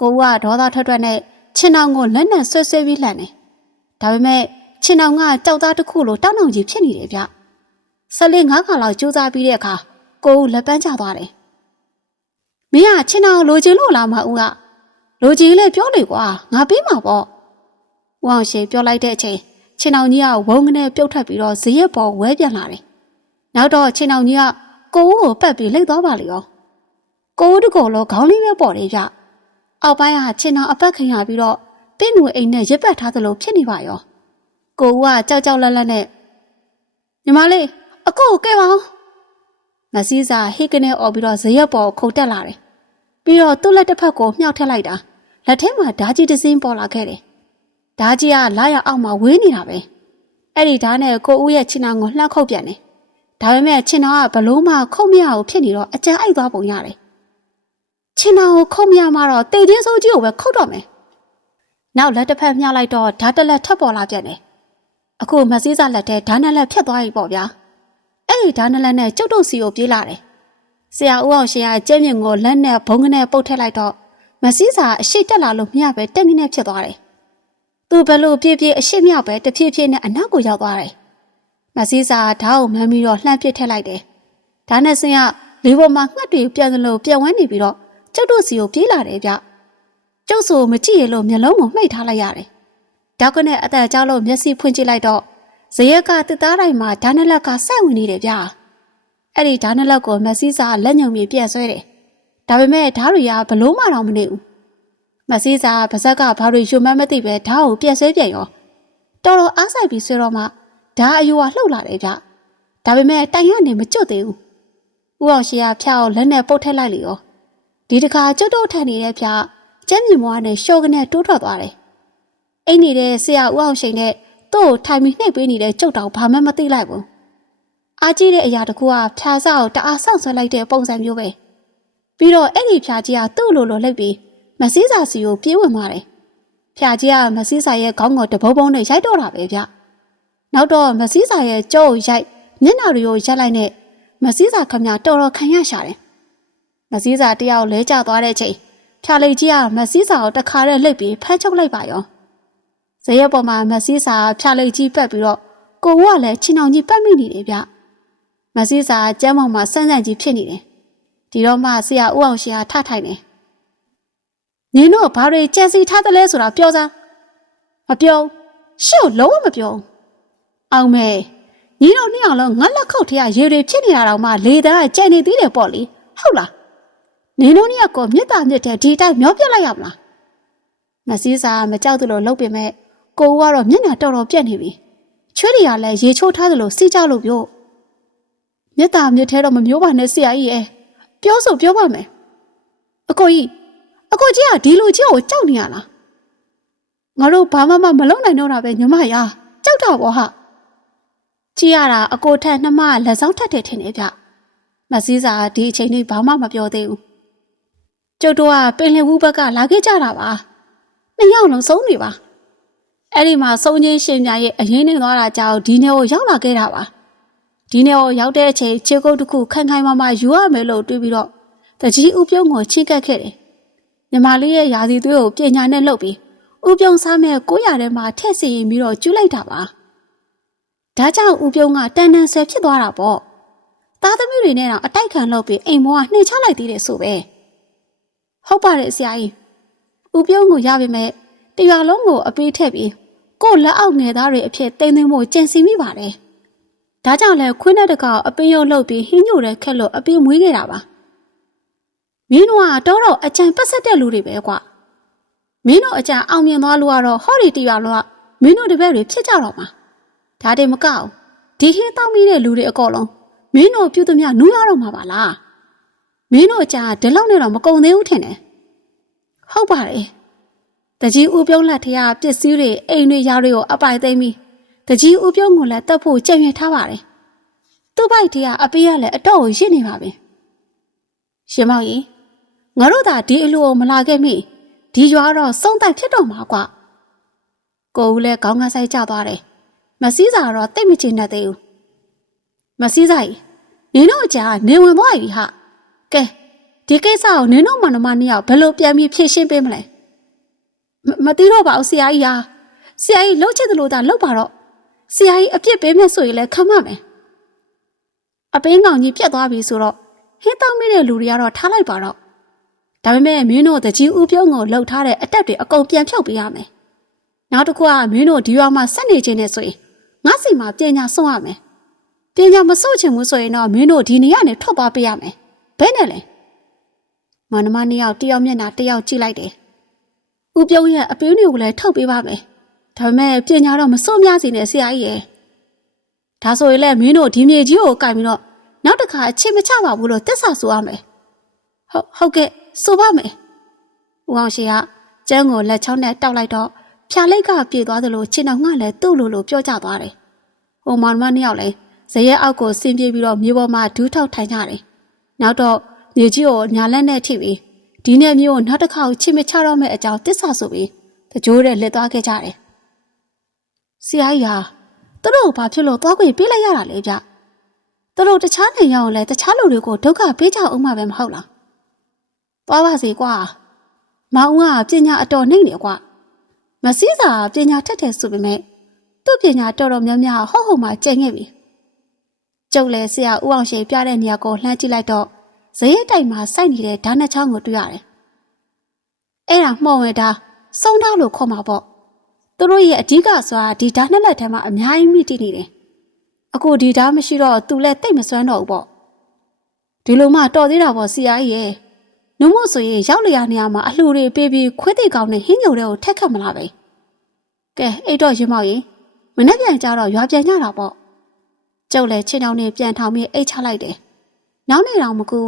ကိုဦးကဒေါသထွက်ထွက်နဲ့ချင်းအောင်ကိုလက်နဲ့ဆွဲဆွဲပြီးလှန်တယ်ဒါပေမဲ့ ချင်းအောင်ကကြောက်သားတစ်ခုလိုတောက်တောင်ကြီးဖြစ်နေတယ်ဗျဆက်လေးငါးခါလောက်ကြိုးစားပြီးတဲ့အခါကိုဦးလက်ပန်းကျသွားတယ်မင်းကချင်းအောင်လိုချင်လို့လားမဦးကလိုချင်လေပြောလေကွာငါပေးမှာပေါ့ဦးအောင်ရှေပြောလိုက်တဲ့အချိန်ချင်းအောင်ကြီးကဝုန်းကနေပြုတ်ထွက်ပြီးတော့ဇရက်ပေါ်ဝဲပြန်လာတယ်နောက်တော့ချင်းအောင်ကြီးကကိုဦးကိုပတ်ပြီးလိတ်သွားပါလေရောကိုဦးတကောလောခေါင်းလေးပဲပေါ်တယ်ဗျအောက်ပိုင်းကချင်းအောင်အပတ်ခင်ရပြီးတော့ပင့်နူအိမ်နဲ့ရက်ပတ်ထားသလိုဖြစ်နေပါရော ကိုဦးကကြောက်ကြောက်လန့်လန့်နဲ့ညီမလေးအကိုကိုကဲပါအောင်မစည်းစာဟိကနေអော်ပြီးတော့ဇရက်ပေါ်ခုန်တက်လာတယ်ပြီးတော့သူ့လက်တစ်ဖက်ကိုမြှောက်ထက်လိုက်တာလက်ထဲမှာဓာကြီးတစ်စင်းပေါ်လာခဲ့တယ်ဓာကြီးကလာရအောက်မှာဝေးနေတာပဲအဲ့ဒီဓာနဲ့ကိုဦးရဲ့ခြေနှောင်ကိုလှမ်းခုတ်ပြန်တယ်ဒါပေမဲ့ခြေနှောင်ကဘလို့မှခုတ်မရဘူးဖြစ်နေတော့အကြံအိုက်သွားပုံရတယ်ခြေနှောင်ကိုခုတ်မရမှတော့တေချင်းစိုးကြီးကိုပဲခုတ်တော့မယ်နောက်လက်တစ်ဖက်မြှောက်လိုက်တော့ဓာတက်လက်ထပ်ပေါ်လာပြန်တယ် အခုမစည်းစာလက်ထဲဓာနဲ့လက်ဖြတ်သွားပြီပေါ့ဗျာအဲ့ဒီဓာနဲ့လက်နဲ့ကျုပ်တို့စီကိုပြေးလာတယ်ဆရာဦးအောင်ရှင်ကကျဲမြင့်ကိုလက်နဲ့ဘုံကနေပုတ်ထက်လိုက်တော့မစည်းစာအရှိတက်လာလို့မြပဲတက်နေနေဖြစ်သွားတယ်သူဘလို့ပြေးပြေးအရှိမြောက်ပဲတဖြည်းဖြည်းနဲ့အနောက်ကိုရောက်သွားတယ်မစည်းစာဓာတ်ကိုမှန်းပြီးတော့လှမ်းပစ်ထက်လိုက်တယ်ဓာနဲ့စင်ကလေးပေါ်မှာငှက်တွေပြန်လို့ပြန်ဝဲနေပြီးတော့ကျုပ်တို့စီကိုပြေးလာတယ်ဗျကျုပ်ဆိုမကြည့်ရလို့မျက်လုံးကိုမှိတ်ထားလိုက်ရတယ် ဓာတ်ကနဲ့အသက်ကြောက်လို့မျက်စိဖွင့်ကြည့်လိုက်တော့ဇရက်ကတစ်သားတိုင်းမှာဓာနလက်ကဆက်ဝင်နေတယ်ဗျာအဲ့ဒီဓာနလက်ကိုမက်ဆီစာလက်ညုံမြေပြက်ဆွဲတယ်ဒါပေမဲ့ဓာတွေကဘလို့မှတော့မနေဘူးမက်ဆီစာပါဇက်ကဘာတွေယူမှန်းမသိပဲဓာကိုပြက်ဆွဲပြန်ရောတော်တော်အားဆိုင်ပြီးဆွဲတော့မှဓာအယူကလှုပ်လာတယ်ဗျဒါပေမဲ့တိုင်ရနေမကျွတ်သေးဘူးဦးအောင်ရှိရဖျောက်လက်နဲ့ပုတ်ထက်လိုက်လေရောဒီတခါကျွတ်တော့ထန်နေတဲ့ဖျားကျမ်းမြင်မွားနဲ့ရှော့ကနေတိုးထွက်သွားတယ် အိတ်နေတဲ့ဆရာဦးအောင်ရှိန်နဲ့သူ့ကိုထိုင်ပြီးနှိပ်ပေးနေတဲ့ကျုပ်တောင်ဘာမှမသိလိုက်ဘူး။အားကြီးတဲ့အရာတခုကဖြာစားကိုတအားဆောက်ဆွဲလိုက်တဲ့ပုံစံမျိုးပဲ။ပြီးတော့အဲ့ဒီဖြာကြီးကသူ့လိုလိုလှိပ်ပြီးမစည်းစာစီကိုပြေးဝင်သွားတယ်။ဖြာကြီးကမစည်းစာရဲ့ခေါင်းကိုတဘုံဘုံနဲ့ရိုက်တော့တာပဲဗျ။နောက်တော့မစည်းစာရဲ့ကြောကိုရိုက်မျက်နှာတွေကိုရိုက်လိုက်နဲ့မစည်းစာခမတော်တော်ခံရရှာတယ်။မစည်းစာတယောက်လဲကျသွားတဲ့ချိန်ဖြာလိတ်ကြီးကမစည်းစာကိုတခါတည်းလှိပ်ပြီးဖမ်းချုပ်လိုက်ပါရော။ဇ ရက်ပေါ်မှာမစည်းစာဖြာလိတ်ကြီးပက်ပြီးတော့ကိုဝကလည်းချင်းအောင်ကြီးပတ်မိနေတယ်ဗျမစည်းစာကျမ်းမောင်မှာစမ်းစမ်းကြီးဖြစ်နေတယ်ဒီတော့မှဆရာဦးအောင်ရှင်ကထထိုင်တယ်နင်တို့ဘာတွေကြံစီထားသလဲဆိုတာပြောစမ်းမပြောရှုပ်လုံးဝမပြောအောင်မဲညီတို့နှစ်အောင်လုံးငါလက်ခုပ်ထရရေတွေဖြစ်နေတာတော့မှလေသားကြံနေသေးတယ်ပေါ့လေဟုတ်လားနင်တို့နှစ်ယောက်ကိုမြစ်တာမြစ်တဲ့ဒီတိုင်းမျောပြက်လိုက်ရမလားမစည်းစာမကြောက်သလိုလှုပ်ပင်မဲ့ ကိုဦးကတော့မျက်နှာတော်တော်ပြက်နေပြီချွေးတွေကလည်းရေချိုးထားသလိုစီးကြလို့ပြောမြတ်တာမြတ်ထဲတော့မမျိုးပါနဲ့ဆရာကြီးရဲ့ပြောဆိုပြောပါမယ်အကိုကြီးအကိုကြီးကဒီလိုကြီးကိုကြောက်နေရလားငါတို့ဘာမှမလုပ်နိုင်တော့တာပဲညီမရာကြောက်တာပေါ့ဟာကြည့်ရတာအကိုထက်နှမလက်ဆောင်ထက်တယ်ထင်နေဗျမစည်းစာဒီအချိန်လေးဘာမှမပြောသေးဘူးကျုပ်တို့ကပင်လယ်ဝူးဘက်ကလာခဲ့ကြတာပါနှစ်ယောက်လုံးဆုံးနေပါ အဲ့ဒီမှာစုံချင်းရှင်မြရဲ့အရင်နေသွားတာကြောင့်ဒီနေကိုရောက်လာခဲ့တာပါဒီနေကိုရောက်တဲ့အချိန်ခြေကုပ်တစ်ခုခန့်ခိုင်မာမာယူရမယ်လို့တွေးပြီးတော့တကြီးဥပြုံးကိုချင်းကပ်ခဲ့တယ်ညီမလေးရဲ့ယာစီသွေးကိုပညာနဲ့လှုပ်ပြီးဥပြုံးစားမဲ့ကိုရထဲမှာထည့်စီရင်ပြီးတော့ကျူးလိုက်တာပါဒါကြောင့်ဥပြုံးကတန်တန်ဆယ်ဖြစ်သွားတာပေါ့သားသမီးတွေနဲ့တော့အတိုက်ခံလုပ်ပြီးအိမ်မောကနှင်ချလိုက်သေးတယ်ဆိုပဲဟုတ်ပါတယ်ဆရာကြီးဦးပြုံးကိုရပါမယ် တရွာလုံးကိုအပေးထည့်ပြီးကို့လက်အောက်ငယ်သားတွေအဖြစ်တင်သွင်းဖို့ကြံစီမိပါတယ်ဒါကြောင့်လဲခွင်းတဲ့တကောင်အပင်းရုပ်လှုပ်ပြီးဟင်းညိုတဲ့ခက်လို့အပင်းမွေးခဲ့တာပါမင်းတို့ကတော့တော့အကြံပတ်ဆက်တဲ့လူတွေပဲကွာမင်းတို့အကြံအောင်မြင်သွားလို့ကတော့ဟောဒီတရွာလုံးကမင်းတို့တပည့်တွေဖြစ်ကြတော့မှာဒါတည်းမကောက်ဒီဟင်းတောင်းမိတဲ့လူတွေအကောလုံးမင်းတို့ပြုသမျှနူးရတော့မှာပါလားမင်းတို့အကြံဒီလောက်နဲ့တော့မကုံသေးဘူးထင်တယ်ဟုတ်ပါတယ် တကြီးဦးပြုံးလက်ထရပစ္စည်းတွေအိမ်တွေရားတွေကိုအပိုင်သိမ်းပြီးတကြီးဦးပြုံးကိုလည်းတတ်ဖို့ကြံ့ရထားပါတယ်သူ့ဘိုက်ထရအပေးရလည်းအတော့ကိုရစ်နေပါပဲရှင်မောင်ကြီးငါတို့သာဒီအလိုကိုမလာခဲ့မိဒီရွာတော့စုံတိုက်ဖြစ်တော့မှာကွာကိုဦးလည်းခေါင်းငါဆိုင်ကျသွားတယ်မစည်းစာတော့တိတ်မချင်တတ်သေးဘူးမစည်းစာကြီးနင်တို့အကြာနေဝင်သွားပြီဟာကဲဒီကိစ္စကိုနင်တို့မနမနှစ်ယောက်ဘယ်လိုပြန်ပြီးဖြေရှင်းပေးမလဲ မမသိတော့ပါဘူးဆရာကြီးဟာဆရာကြီးလှုပ်ချင်တယ်လို့သာလှုပ်ပါတော့ဆရာကြီးအပြစ်ပေးမယ်ဆိုရင်လည်းခံမမယ်အပင်းကောင်ကြီးပြတ်သွားပြီဆိုတော့ဟင်းတောင်းမိတဲ့လူတွေကတော့ထားလိုက်ပါတော့ဒါပေမဲ့မင်းတို့တကြီးဦးပြုံးကိုလှုပ်ထားတဲ့အတက်တွေအကုန်ပြန်ဖြုတ်ပေးရမယ်နောက်တစ်ခုကမင်းတို့ဒီရွာမှာဆက်နေခြင်းနဲ့ဆိုရင်ငါစီမှာပညာဆုံးရမယ်ပညာမဆုံးချင်ဘူးဆိုရင်တော့မင်းတို့ဒီနေရာနဲ့ထွက်သွားပေးရမယ်ဘယ်နဲ့လဲမနမနှစ်ယောက်တယောက်မျက်နှာတယောက်ကြည့်လိုက်တယ် ဦးပြုံးရဲ့အပင်းတွေကိုလည်းထုတ်ပေးပါမယ်ဒါပေမဲ့ပညာတော့မစိုးများစီနဲ့ဆရာကြီးရဲ့ဒါဆိုရင်လည်းမင်းတို့ဒီမြေကြီးကိုကင်ပြီးတော့နောက်တစ်ခါအချိန်မချပါဘူးလို့တစ္ဆာဆိုရမယ်ဟုတ်ဟုတ်ကဲ့ဆိုပါမယ်ဦးအောင်ရှိကကျန်းကိုလက်ချောင်းနဲ့တောက်လိုက်တော့ဖြာလိုက်ကပြေသွားသလိုခြေနှောင်ငှလည်းသူ့လိုလိုပြောကြသွားတယ်ဟိုမောင်မနှစ်ယောက်လည်းဇရဲအောက်ကိုဆင်းပြေးပြီးတော့မြေပေါ်မှာဒူးထောက်ထိုင်ကြတယ်နောက်တော့မြေကြီးကိုညာလက်နဲ့ထိပြီး ဒီနေ့မျိုးကိုနောက်တစ်ခါချစ်မချတော့မဲ့အကြောင်းတစ္ဆာဆိုပြီးတကြိုးတဲ့လက်သွားခဲ့ကြတယ်ဆရာကြီးဟာသူတို့ဘာဖြစ်လို့သွားခွင့်ပေးလိုက်ရတာလဲဗျသူတို့တခြားနေရအောင်လဲတခြားလူတွေကိုဒုက္ခပေးကြအောင်မှပဲမဟုတ်လားသွားပါစေကွာမောင်ကပညာအတော်နှိမ့်နေကွာမစည်းစာပညာထက်တယ်ဆိုပေမဲ့သူ့ပညာတော်တော်များများဟော့ဟုတ်မှကျင့်ခဲ့ပြီကျုပ်လည်းဆရာဦးအောင်ရှိပြတဲ့နေရာကိုလှမ်းကြည့်လိုက်တော့ ဇရဲတိုင်မှာစိုက်နေတဲ့ဓာတ်နှချောင်းကိုတွေ့ရတယ်အဲ့ဒါမှော်ဝင်တာစုံထားလို့ခေါ်မှာပေါ့သူတို့ရဲ့အဓိကဆိုတာဒီဓာတ်နှစ်လက်ထဲမှာအများကြီးမိတိနေတယ်အခုဒီဓာတ်မရှိတော့သူလည်းတိတ်မစွမ်းတော့ဘူးပေါ့ဒီလိုမှတော်သေးတာပေါ့ဆရာကြီးရဲ့နုံမို့ဆိုရင်ရောက်လျာနေရာမှာအလှူတွေပေးပြီးခွေးတိတ်ကောင်းနဲ့ဟင်းညိုတွေကိုထက်ခတ်မလားပဲကဲအဲ့တော့ရင်မောက်ရင်မနေ့ပြန်ကြတော့ရွာပြန်ကြတာပေါ့ကျုပ်လည်းချင်းတောင်နဲ့ပြန်ထောင်ပြီးအိတ်ချလိုက်တယ် နောက်နေတော့မကူ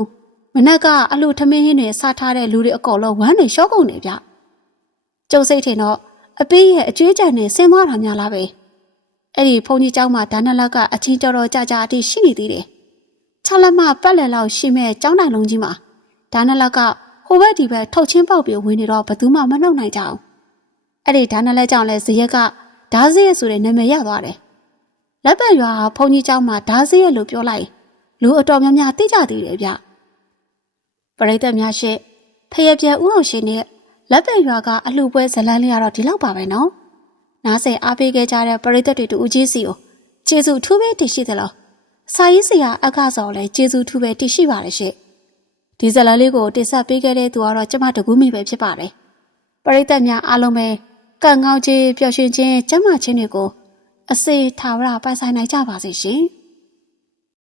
မနက်ကအလှထမင်းဟင်းတွေစားထားတဲ့လူတွေအကောလုံးဝမ်းတွေရှော့ကုန်နေဗျကျုပ်စိတ်ထင်တော့အပေးရဲ့အကျွေးကြံနေဆင်းသွားတာများလားပဲအဲ့ဒီဘုန်းကြီးเจ้าမှာဒါနလက်ကအချင်းတော်တော်ကြကြအတိရှိနေသေးတယ်ခြေလက်မပတ်လည်လောက်ရှိမဲ့เจ้าတိုင်လုံးကြီးမှာဒါနလက်ကဟိုဘက်ဒီဘက်ထုတ်ချင်းပေါက်ပြီးဝင်နေတော့ဘယ်သူမှမနှုတ်နိုင်ကြအောင်အဲ့ဒီဒါနလက်ကြောင့်လဲဇရက်ကဓာဇရက်ဆိုတဲ့နာမည်ရသွားတယ်လက်ပံရွာဘုန်းကြီးเจ้าမှာဓာဇရက်လို့ပြောလိုက် လူအတော်များများသိကြသေးတယ်ဗျပရိသတ်များရှေ့ဖယက်ပြဲဥအောင်ရှင်နဲ့လက်ပံရွာကအလှပွဲဇလန်းလေးကတော့ဒီလောက်ပါပဲနော်နားဆင်အားပေးခဲ့ကြတဲ့ပရိသတ်တွေတူဦးကြီးစီကိုကျေးဇူးထူးပဲတရှိသလားစာရေးဆရာအခဆော်လည်းကျေးဇူးထူးပဲတရှိပါလေရှင့်ဒီဇလန်းလေးကိုတင်ဆက်ပေးခဲ့တဲ့သူကတော့ကျမတကူးမိပဲဖြစ်ပါတယ်ပရိသတ်များအားလုံးပဲကံကောင်းခြင်းပျော်ရွှင်ခြင်းကျမ်းမာခြင်းတွေကိုအစေထာဝရပိုင်ဆိုင်နိုင်ကြပါစေရှင်။